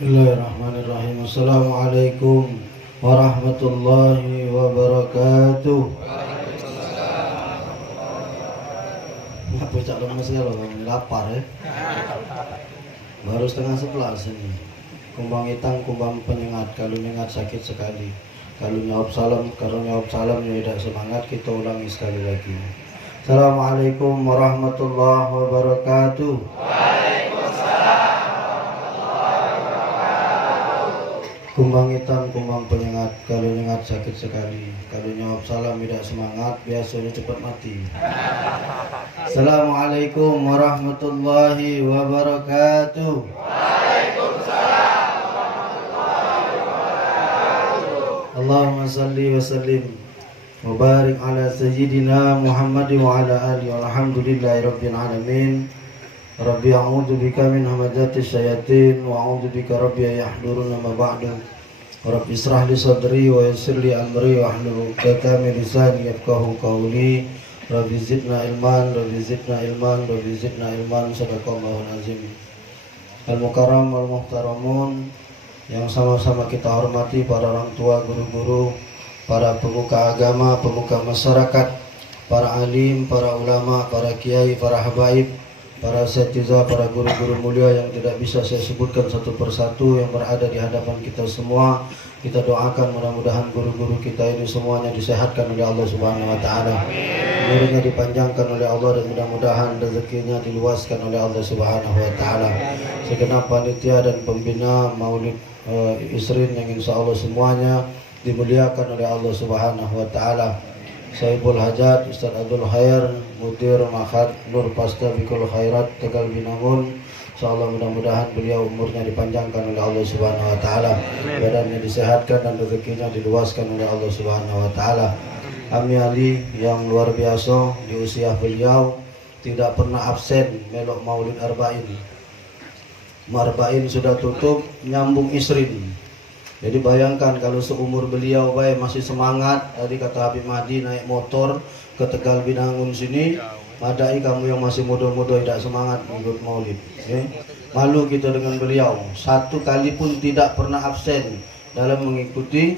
Bismillahirrahmanirrahim. Assalamualaikum warahmatullahi wabarakatuh. Apa cak lemes ya loh, lapar ya. Baru setengah 11 ini. Kumbang hitam, kumbang penyengat. Kalau nyengat sakit sekali. Kalau jawab salam ya tidak semangat. Kita ulangi sekali lagi. Assalamualaikum warahmatullahi wabarakatuh. Kumbang hitam, kumbang penyengat. Kalau nyengat sakit sekali. Kalau jawab salam tidak semangat, biasanya cepat mati. Assalamualaikum warahmatullahi wabarakatuh. Waalaikumsalam warahmatullahi wabarakatuh. Allahumma salli wa sallim wa barik ala sayyidina Muhammad wa ala alihi walhamdulillahi rabbil alamin. Rabbi a'udzu bika min hamazatis syayatin wa a'udzu bika rabbi yahdurun ma ba'du. Rabbi israh li sadri wa yassir li amri wa hlul 'uqdatam min lisani yafqahu qawli. Rabbi zidna ilman, Rabbi zidna ilman, Rabbi zidna ilman. Sadaqallahul azim. Al-mukarram wal muhtaramun yang sama-sama kita hormati, para orang tua, guru-guru, para pemuka agama, pemuka masyarakat, para alim, para ulama, para kiai, para habaib, para asatidzah, para guru-guru mulia yang tidak bisa saya sebutkan satu persatu yang berada di hadapan kita semua. Kita doakan mudah-mudahan guru-guru kita ini semuanya disehatkan oleh Allah Subhanahu wa taala. Umurnya dipanjangkan oleh Allah dan mudah-mudahan rezekinya diluaskan oleh Allah Subhanahu wa taala. Segenap panitia dan pembina Maulid Isrin yang insyaallah semuanya dimuliakan oleh Allah Subhanahu wa taala. Saibul Hajat Ustaz Abdul Khair, Mudir Mahad Nur Pastabikul Khairat Tegal Binangun. Insyaallah mudah-mudahan beliau umurnya dipanjangkan oleh Allah Subhanahu wa taala, badannya disehatkan dan rezekinya diluaskan oleh Allah Subhanahu wa taala. Ami Ali yang luar biasa di usia beliau tidak pernah absen melok Maulid Arba'in. Marba'in sudah tutup, nyambung Isrin. Jadi bayangkan kalau seumur beliau baik masih semangat. Tadi kata Habib Mahdi naik motor ke Tegal Binangun sini, madai kamu yang masih muda-muda tidak semangat ikut maulid. Malu kita dengan beliau. Satu kali pun tidak pernah absen dalam mengikuti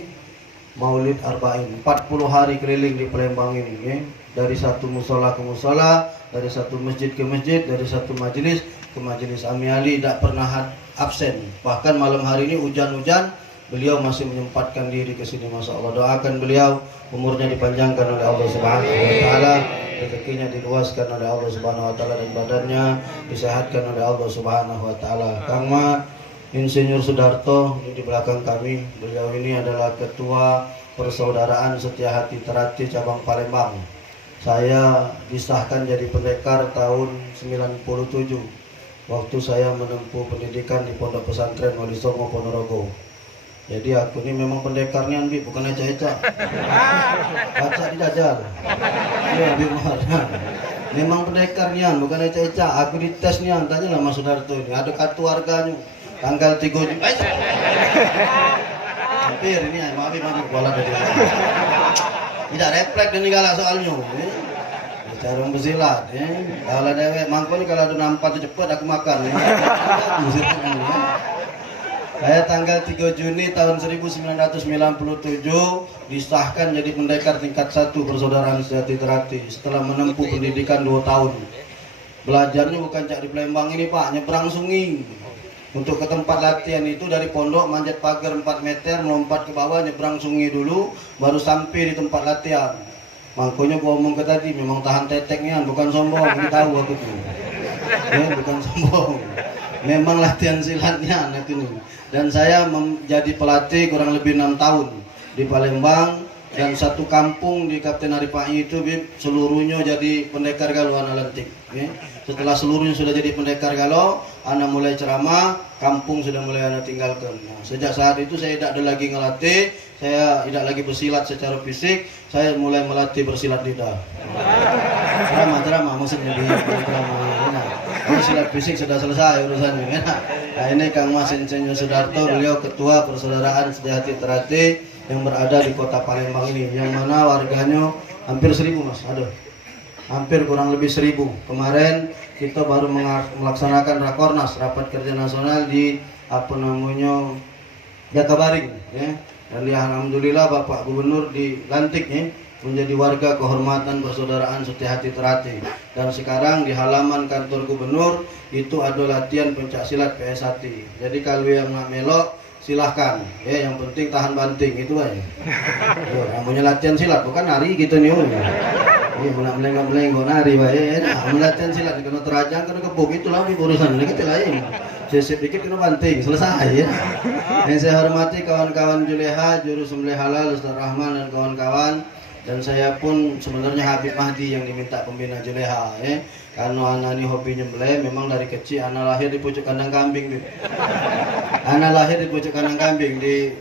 Maulid Arba'in. 40 hari keliling di Palembang ini. Dari satu musola ke musola, dari satu masjid ke masjid, dari satu majelis ke majelis. Ami Ali tidak pernah absen. Bahkan malam hari ini hujan-hujan, beliau masih menyempatkan diri ke sini. Masya Allah, doakan beliau umurnya dipanjangkan oleh Allah Subhanahu wa taala, rezekinya diluaskan oleh Allah Subhanahu wa taala dan badannya disehatkan oleh Allah Subhanahu wa taala. Kang Ma Insinyur Sudarto ini di belakang kami. Beliau ini adalah ketua Persaudaraan Setia Hati Terati cabang Palembang. Saya disahkan jadi pendekar tahun 97. Waktu saya menempuh pendidikan di Pondok Pesantren Wali Songo Ponorogo. Jadi aku ini memang pendekarnya, bukan eca-eca. Baca di dajal. Ya, memang pendekarnya, bukan eca-eca. Aku ditesnya, tanya lah Mas Sudarto ini. Ada kartu warganya, tanggal 3 Juni. Hampir ini, maaf kuala dari. Tidak refleks dan galak soalnya. Cara bersilat. Kalau dewek mangkuk ini kalau ada nampak cepat aku makan. Saya tanggal 3 Juni tahun 1997 disahkan jadi pendekar tingkat 1 Persaudaraan Sejati Terati setelah menempuh pendidikan 2 tahun. Belajarnya bukan cak di Palembang ini Pak, nyebrang sungai. Untuk ke tempat latihan itu dari pondok manjat pagar 4 meter, melompat ke bawah, nyebrang sungai dulu, baru sampai di tempat latihan. Makanya gua ngomong ke tadi, memang tahan teteknya, bukan sombong, ini tahu aku tuh. Bukan sombong. Memang latihan silatnya anak ini. Dan saya menjadi pelatih kurang lebih 6 tahun di Palembang dan satu kampung di Kapten Aripai itu seluruhnya jadi pendekar galau anak lentik. Setelah seluruhnya sudah jadi pendekar galau, anak mulai ceramah, kampung sudah mulai anak tinggalkan. Nah, sejak saat itu saya tidak ada lagi ngelatih, saya tidak lagi bersilat secara fisik, saya mulai melatih bersilat lidah. Drama maksudnya dia drama. Kalau silat fisik sudah selesai urusannya. Nah ini Kang Mas Insinyur Sudarto, beliau ketua Persaudaraan Setia Hati Terati yang berada di kota Palembang ini, yang mana warganya hampir 1000 Mas, aduh, hampir kurang lebih 1000. Kemarin kita baru melaksanakan Rakornas, rapat kerja nasional di Jakabaring ya. Dan alhamdulillah Bapak Gubernur dilantik ya, menjadi warga kehormatan persaudaraan Setiahati Terati. Dan sekarang di halaman kantor gubernur itu ada latihan pencak silat PS1. Jadi kalau yang nak melok silahkan ya, yang penting tahan banting itu aja. Namanya latihan silat bukan nari gitu nih. Iya, melengok nari bae. Nah, latihan silat kena terajang kena kebuk itulah urusan kita lain. Sisip dikit kena banting, selesai ya. Yang saya hormati kawan-kawan Juleha, Juru Sembelih Halal Ustaz Rahman dan kawan-kawan. Dan saya pun sebenarnya Habib Mahdi yang diminta pembina Juleha ya. Karena anak ini hobi nyembelih, memang dari kecil anak lahir di pucuk kandang kambing. Anak lahir di pucuk kandang kambing di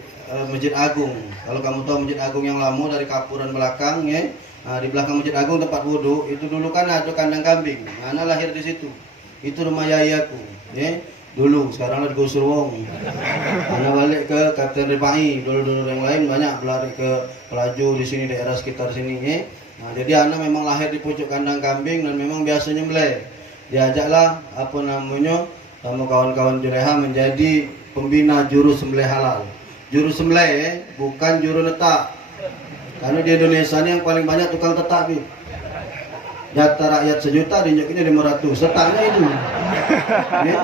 Masjid Agung. Kalau kamu tahu Masjid Agung yang lama dari kapuran belakang ya. Nah, di belakang Masjid Agung tempat wudhu itu dulu kan ada kandang kambing. Anak lahir di situ. Itu rumah yayaku ya. Dulu, sekarang lagi digusur wong. Anak balik ke Kapten Rifai, dulu yang lain banyak berlari ke Pelaju di sini, daerah sekitar sini ya. Nah, jadi anak memang lahir di pucuk kandang kambing dan memang biasa nyembelih. Diajaklah sama kawan-kawan Juleha menjadi pembina juru sembelih halal. Juru sembelih bukan juru letak. Karena di Indonesia ini yang paling banyak tukang tetak nih. Jatah rakyat sejuta diinjeknya 500. Setaknya itu. Ya.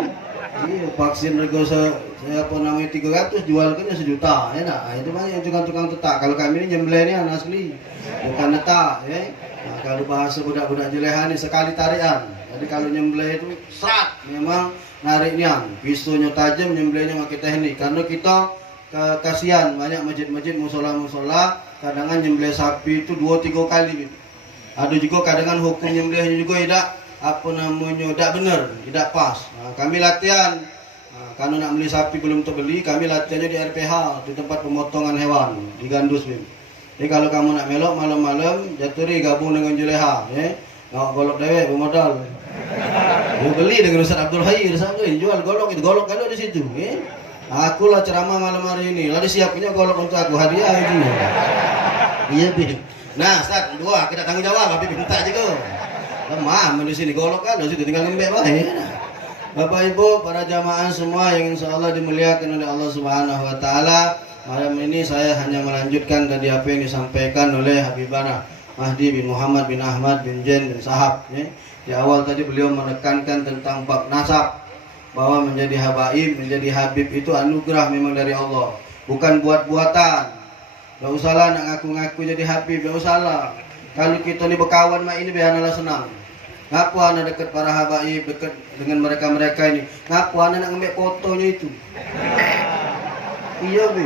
Iya, vaksin rego 300 jualnya sejuta, ya nah, itu banyak tukang-tukang tetak. Kalau kami ini nyembelih ini asli, bukan tetak, ya. Nah, kalau bahasa budak-budak Juleha ini sekali tarian. Jadi kalau nyembelih itu serat, memang nariknya, pisaunya tajam, nyembelihnya pakai teknik. Karena kita kasihan banyak masjid-masjid, musola-musola, kadang nyembelih sapi itu 2-3 kali. Ada juga kadang hukum nyembelihnya juga tidak benar, tidak pas. Nah, kami latihan. Nah, kalau nak beli sapi belum terbeli, kami latihannya di RPH, di tempat pemotongan hewan di Gandus. Jadi kalau kamu nak melok malam-malam, jaturi gabung dengan Juleha, ya. Ngawak golok dewek bermodal. Dia beli dengan Ustaz Abdul Hayy, jual golok itu golok kalau di situ, ya. Aku lah ceramah malam hari ini, lah disiapinnya golok untuk aku hadiah itu. Iya, Bi. Nah, Ustaz, dua kita tanggung jawab, tapi minta juga. Lemah di sini golok kan, di situ tinggal ngembek bae. Bapak Ibu, para jamaah semua yang insya Allah dimuliakan oleh Allah Subhanahu Wa Taala, malam ini saya hanya melanjutkan tadi apa yang disampaikan oleh Habibana Mahdi bin Muhammad bin Ahmad bin Jen bin Sahab. Ya. Di awal tadi beliau menekankan tentang bab nasab, bahwa menjadi habaib, menjadi habib itu anugerah memang dari Allah, bukan buat-buatan. Gak usahlah nak ngaku-ngaku jadi habib, gak usahlah. Kalau kita ni berkawan mak ini biarlah senang. Ngapu anak dekat para habaib, dekat dengan mereka-mereka ini. Ngapu anak nak ngambil fotonya itu. Iya, Bi.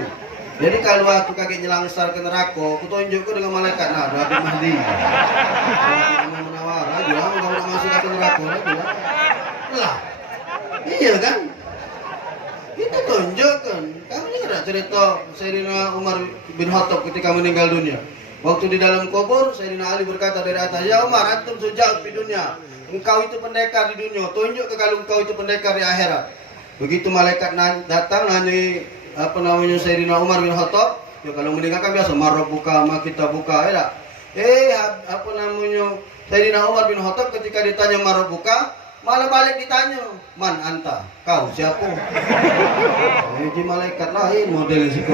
Jadi kalau aku kaget nyelangsar ke neraka, aku tunjuk ke dengan malaikat. Nah, ada Habib Mahdi. Mau menawar aja, enggak nak masuk ke neraka lagi lah. Lah. Iya kan? Kita tunjukkan. Kamu ni ada cerita Sayyidina Umar bin Khattab ketika meninggal dunia. Waktu di dalam kubur, Sayyidina Ali berkata dari atas, "Ya Umar, antum sujud di dunia. Engkau itu pendekar di dunia. Tunjuk ke kalau engkau itu pendekar di akhirat." Begitu malaikat datang nanya Sayyidina Umar bin Khattab, ya kalau meninggalkan biasa marah buka, kita buka, ya. Sayyidina Umar bin Khattab ketika ditanya marah buka, malah balik ditanya, "Man anta? Kau siapa?" Jadi malaikat lain model siku.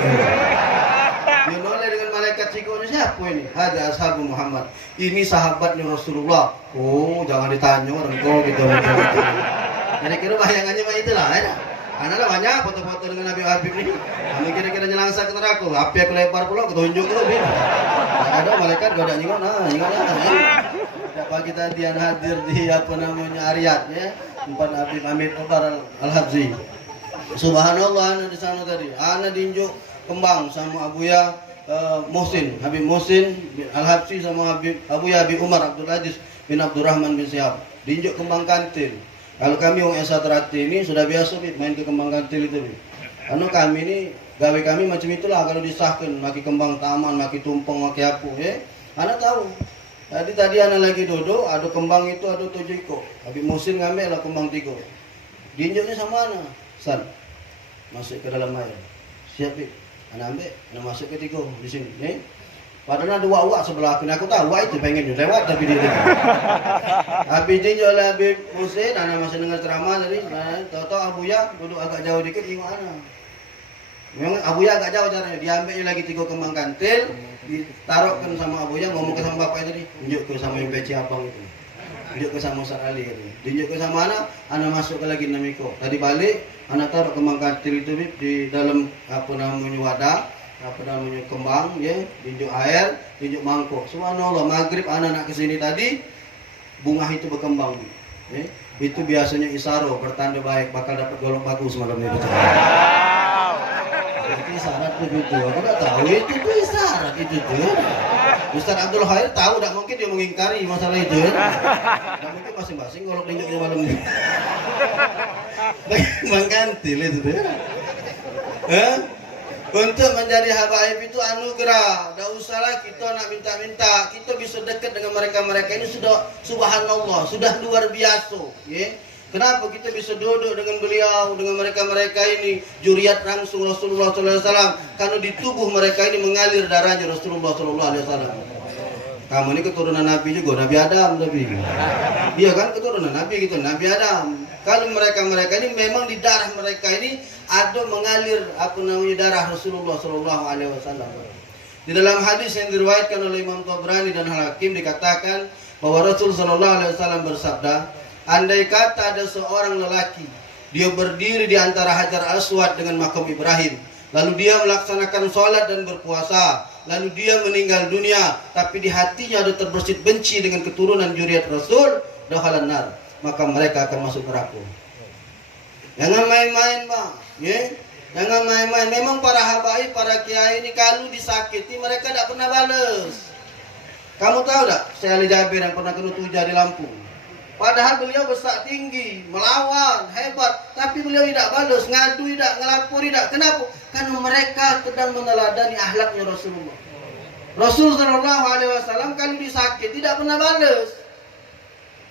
Dia noleh dengan malaikat sikonya, siapa ini? Ada ashabu Muhammad. Ini sahabatnya Rasulullah. Oh, jangan ditanya orang kau gitu. Kira-kira bayangannya mah itulah, ya. Anak lah banyak foto-foto dengan Nabi Habib ini. Kami kira-kira nyelangsa ke neraka. Api aku lebar pula, ketunjuk ke lebih. Ada malaikat gak ada nyingon, Dapat kita dia hadir di Ariyat, ya. Tempat Habib Hamid Umar Al-Habzi. Subhanallah, anak di sana tadi. Anak diinjuk kembang sama Abuya Muhsin, Habib Muhsin Al-Habsi sama Abuya Habib Umar Abdul Aziz bin Abdurrahman bin Syihab. Diinjuk kembang kantil. Kalau kami orang Esa Terati ini sudah biasa main ke kembang kantil itu. Karena kami ini gawe kami macam itulah kalau disahkan maki kembang taman, maki tumpeng, maki apa ya. Anak tahu. Tadi anak lagi duduk, ada kembang itu ada 7 ekor. Habib Muhsin ngambil lah kembang 3. Diinjuknya sama anak. San, masuk ke dalam air. Siap, Bib. Anak ambil, anak masuk ke 3 di sini. Padahal ada wak-wak sebelah aku. Aku tahu wak itu pengen lewat tapi dia. Habis dia oleh Habib Husin, anak masih dengar ceramah tadi. Tahu-tahu Abuya duduk agak jauh dikit di mana? Memang Abuya agak jauh caranya. Diambil lagi 3 kembang kantil, ditaruhkan sama Abuya, ngomong ke sama bapaknya tadi, tunjuk ke sama yang peci abang itu. Tunjuk ke sama Ustaz Ali tadi. Tunjuk ke sama anak masuk ke lagi Namiko. Tadi balik, anak taruh kembang kantil itu di dalam apa namanya wadah, apa namanya kembang, ya, tunjuk air, tunjuk mangkok. Subhanallah, maghrib anak-anak kesini tadi, bunga itu berkembang. Ya. Itu biasanya isaro, bertanda baik, bakal dapat golong bagus malam ini. Itu isyarat begitu. Aku tak tahu itu tuh isyarat itu tuh. Ustaz Abdul Khair tahu, tak mungkin dia mengingkari masalah itu. Tak mungkin masing-masing golok tunjuk di malam ini. Bang Kantil itu tuh. Untuk menjadi habaib itu anugerah. Tak usahlah kita nak minta-minta. Kita bisa dekat dengan mereka-mereka ini sudah subhanallah, sudah luar biasa. Ya. Kenapa kita bisa duduk dengan beliau, dengan mereka-mereka ini, juriat langsung Rasulullah SAW, karena di tubuh mereka ini mengalir darahnya Rasulullah SAW. Kamu ini keturunan Nabi juga, Nabi Adam tapi. Iya kan, keturunan Nabi gitu, Nabi Adam. Kalau mereka-mereka ini memang di darah mereka ini ada mengalir apa namanya darah Rasulullah SAW. Di dalam hadis yang diriwayatkan oleh Imam Tabrani dan Al-Hakim dikatakan bahwa Rasulullah SAW bersabda, andai kata ada seorang lelaki, dia berdiri di antara Hajar Aswad dengan makam Ibrahim, lalu dia melaksanakan sholat dan berpuasa, lalu dia meninggal dunia, tapi di hatinya ada terbersit benci dengan keturunan juriat Rasul, dakhalan nar, maka mereka akan masuk neraka. Jangan main-main, Bang. Ya? Jangan main-main. Memang para habaib, para kiai ini kalau disakiti mereka tidak pernah balas. Kamu tahu tak, Syekh Ali Jabir yang pernah kena tujah di Lampung. Padahal beliau besar tinggi, melawan, hebat, tapi beliau tidak balas, ngadu tidak, ngelapor tidak. Kenapa? Karena mereka sedang meneladani akhlaknya Rasulullah. Rasul SAW kalau disakit tidak pernah balas.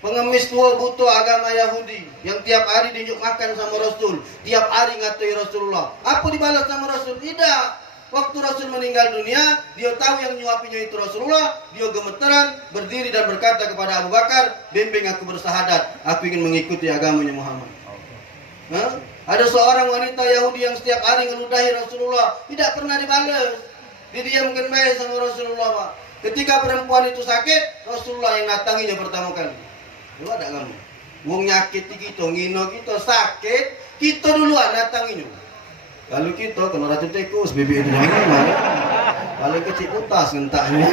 Pengemis tua butuh agama Yahudi yang tiap hari diunjuk makan sama Rasul, tiap hari ngatai Rasulullah. Apa dibalas sama Rasul? Tidak. Waktu Rasul meninggal dunia, dia tahu yang nyuapinya itu Rasulullah. Dia gemeteran, berdiri dan berkata kepada Abu Bakar, bimbing aku bersahadat, aku ingin mengikuti agamanya Muhammad. Ada seorang wanita Yahudi yang setiap hari ngeludahi Rasulullah, tidak pernah dibalas. Didiamkan baik sama Rasulullah, Pak. Ketika perempuan itu sakit, Rasulullah yang datanginya pertama kali. Lu ada kamu? Wong nyakit kita, ngino kita sakit, kita duluan datanginya. Kalau kita kena racun tikus, bibi itu jangan. Paling kecil utas ngentaknya.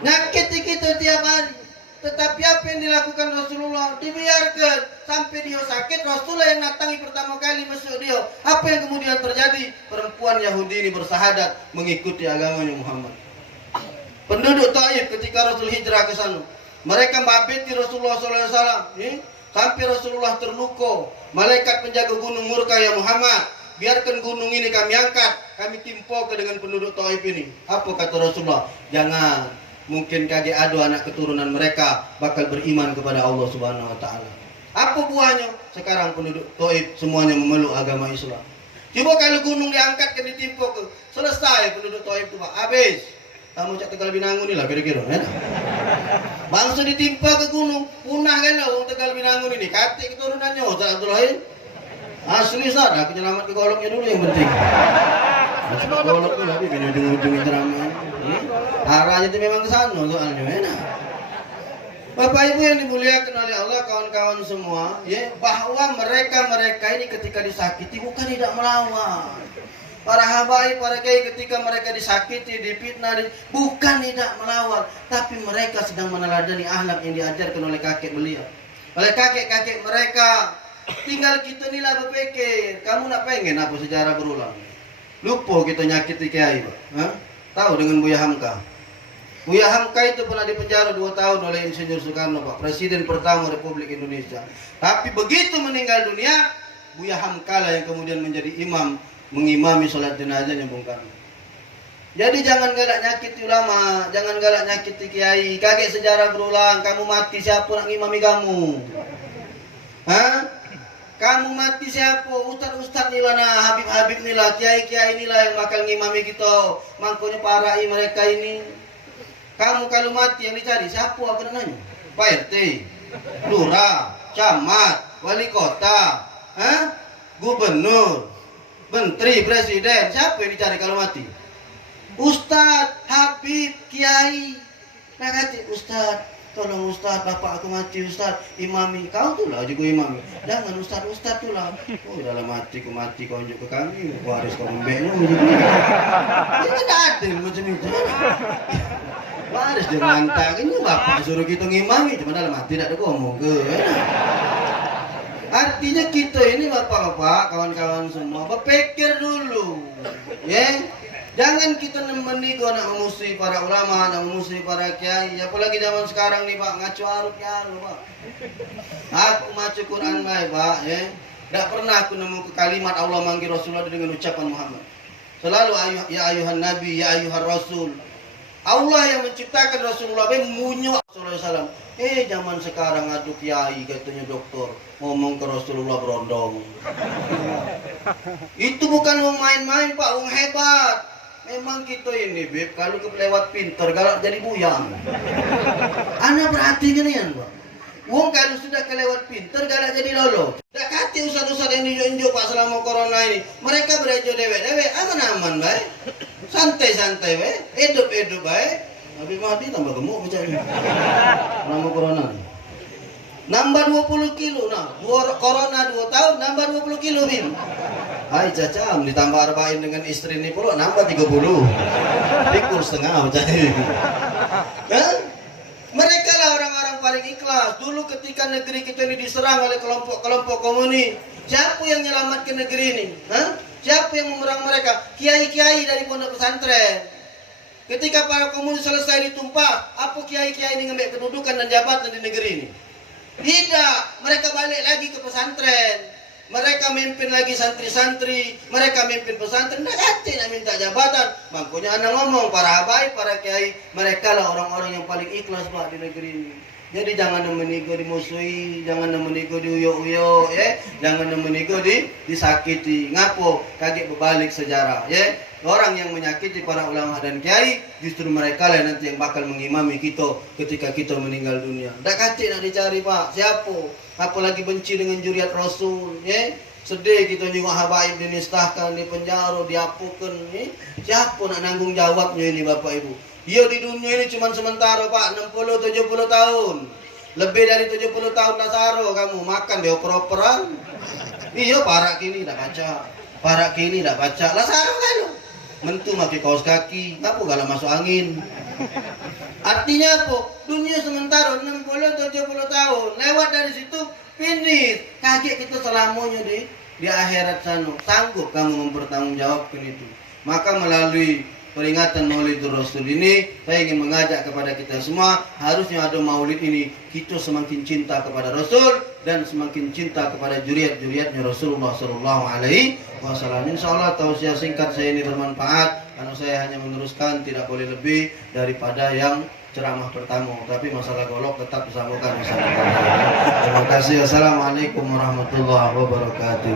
Nyakit kita tiap hari. Tetapi apa yang dilakukan Rasulullah? Dibiarkan sampai dia sakit, Rasulullah yang datangi pertama kali masuk dia. Apa yang kemudian terjadi? Perempuan Yahudi ini bersahadat mengikuti agamanya Muhammad. Penduduk Taif ketika Rasul hijrah ke sana, mereka mabiti Rasulullah SAW. Sampai Rasulullah terluka. Malaikat penjaga gunung murka, ya Muhammad, biarkan gunung ini kami angkat, kami timpa dengan penduduk Taif ini. Apa kata Rasulullah? Jangan, mungkin kagak ada anak keturunan mereka bakal beriman kepada Allah Subhanahu Wa Taala. Apa buahnya? Sekarang penduduk Taif semuanya memeluk agama Islam. Coba kalau gunung diangkat dan ditimpa ke, selesai penduduk Taif itu, Pak. Habis. Kamu cak Tegal Binangun ini lah kira-kira, ya? Bangsa ditimpa ke gunung, punah kan orang Tegal Binangun ini. Katik keturunannya, Ustaz Abdul Khair. Asli Ustaz, aku nyelamat ke goloknya dulu yang penting. Masuk ke golok dulu, tapi bini ujung-ujungnya ceramah. Arahnya itu memang ke sana soalnya, enak. Bapak Ibu yang dimuliakan oleh Allah, kawan-kawan semua, ya, bahwa mereka ini ketika disakiti bukan tidak melawan. Para habaib, para kiai ketika mereka disakiti, difitnah, bukan tidak melawan, tapi mereka sedang meneladani akhlak yang diajarkan oleh kakek beliau, oleh kakek-kakek mereka. Tinggal kita inilah berpikir, kamu nak pengen apa sejarah berulang? Lupa kita nyakiti kiai, Pak. Tahu dengan Buya Hamka? Buya Hamka itu pernah dipenjara 2 tahun oleh Insinyur Soekarno, Pak, Presiden pertama Republik Indonesia. Tapi begitu meninggal dunia, Buya Hamka lah yang kemudian menjadi imam, mengimami sholat jenazahnya Bung Karno. Jadi jangan galak nyakiti ulama, jangan galak nyakiti kiai. Kaget sejarah berulang, kamu mati siapa nak ngimami kamu? Kamu mati siapa? Ustad-ustad nila nah, Habib-habib nila, kiai-kiai nila yang bakal ngimami kita. Mangkonya parai mereka ini. Kamu kalau mati yang dicari siapa? Apa namanya? Pak RT, lurah, camat, wali kota, gubernur, menteri, presiden. Siapa yang dicari kalau mati? Ustad, Habib, kiai. Nah kata Ustad, tolong Ustad, bapak aku mati Ustad, imami. Kau tu lah juga imami. Jangan Ustad, Ustad tu lah. Oh dalam hati ku mati kau unjuk ke kami, waris kau membeknya. Ini tidak adil macam itu. Waris dia mantap. Ini bapak suruh kita ngimami, cuma dalam hati tidak ada ngomong ke. Artinya kita ini bapak-bapak, kawan-kawan semua, berpikir dulu, ya. Jangan kita menigo nak memusuhi para ulama, nak memusuhi para kiai. Apalagi zaman sekarang nih Pak, ngacu arut ya Pak. Aku macu Quran baik Pak, ya. Tak pernah aku nemu ke kalimat Allah manggil Rasulullah dengan ucapan Muhammad. Selalu ya ayuhan Nabi, ya ayuhan Rasul. Allah yang menciptakan Rasulullah memunyuk Rasulullah SAW. Zaman sekarang adu kiai katanya doktor ngomong ke Rasulullah berondong. Itu bukan wong main-main Pak, wong hebat. Memang kita ini Beb, kalau kelewat pinter galak jadi buyang. Anda perhati gini ya Pak. Wong kalau sudah kelewat pinter galak jadi lolo. Tak kati ustad-ustad yang diunjuk Pak selama corona ini. Mereka berajo dewek-dewek, aman-aman baik. Santai-santai baik, hidup-hidup baik. Habis mati tambah gemuk macam ni. Selama corona ni. Nambah 20 kilo nah. Corona 2 tahun nambah 20 kilo Bim. Hai cacam ditambah arba'in dengan istri ini pula nambah 30. Pikul setengah macam ni. Mereka lah orang-orang paling ikhlas. Dulu ketika negeri kita ini diserang oleh kelompok-kelompok komunis, siapa yang menyelamatkan negeri ini? Siapa yang memerang mereka? Kiai-kiai dari pondok pesantren. Ketika para komunis selesai ditumpah, apa kiai-kiai ini ngambil kedudukan dan jabatan di negeri ini? Tidak, mereka balik lagi ke pesantren. Mereka mimpin lagi santri-santri, mereka mimpin pesantren, tidak hati nak minta jabatan. Makanya anak ngomong, para habaib, para kiai, mereka lah orang-orang yang paling ikhlas Pak di negeri ini. Jadi jangan menigo dimusuhi, jangan menigo diuyuk-uyuk, ya. Jangan menigo disakiti. Ngapo? Kaget berbalik sejarah, ya. Orang yang menyakiti para ulama dan kiai, justru mereka lah nanti yang bakal mengimami kita ketika kita meninggal dunia. Tak kacik nak dicari Pak, siapa? Apalagi benci dengan juriat Rasul, ya. Sedih kita juga habaib dinistahkan, di penjara, diapukan, ya. Siapa nak nanggung jawabnya ini Bapak Ibu? Dia di dunia ini cuma sementara Pak, 60-70 tahun. Lebih dari 70 tahun Nasaro kamu makan dia oper-operan. Iya parak kini tak baca. Parak kini tak baca. Nasaro kan lu. Mentu pakai kaos kaki, apa galak masuk angin. Artinya apa? Dunia sementara 60-70 tahun. Lewat dari situ finish. Kaget kita selamanya di akhirat sana. Sanggup kamu mempertanggungjawabkan itu. Maka melalui peringatan Maulidur Rasul ini, saya ingin mengajak kepada kita semua, harusnya ada maulid ini, kita semakin cinta kepada Rasul dan semakin cinta kepada juriat-juriatnya Rasulullah Sallallahu Alaihi Wasallam. Insyaallah tausiah singkat saya ini bermanfaat, karena saya hanya meneruskan, tidak boleh lebih daripada yang ceramah pertama, tapi masalah golok tetap disambungkan. Terima kasih. Assalamualaikum warahmatullahi wabarakatuh.